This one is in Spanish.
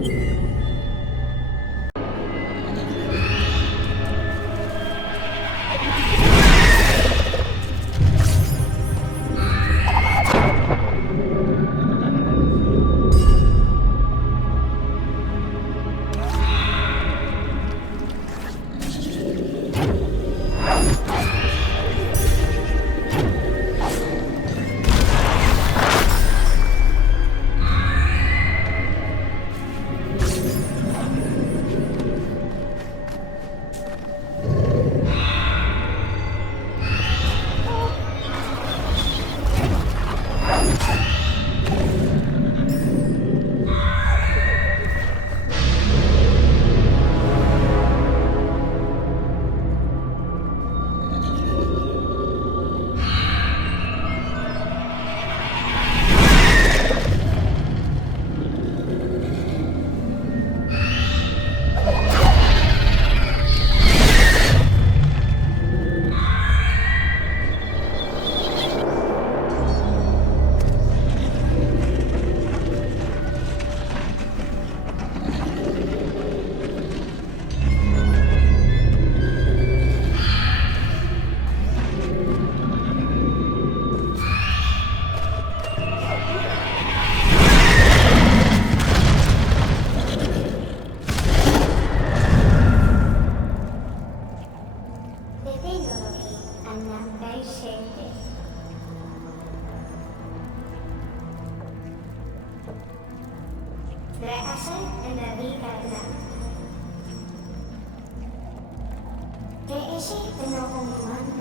you. Dari karena Keisi penuh umuman di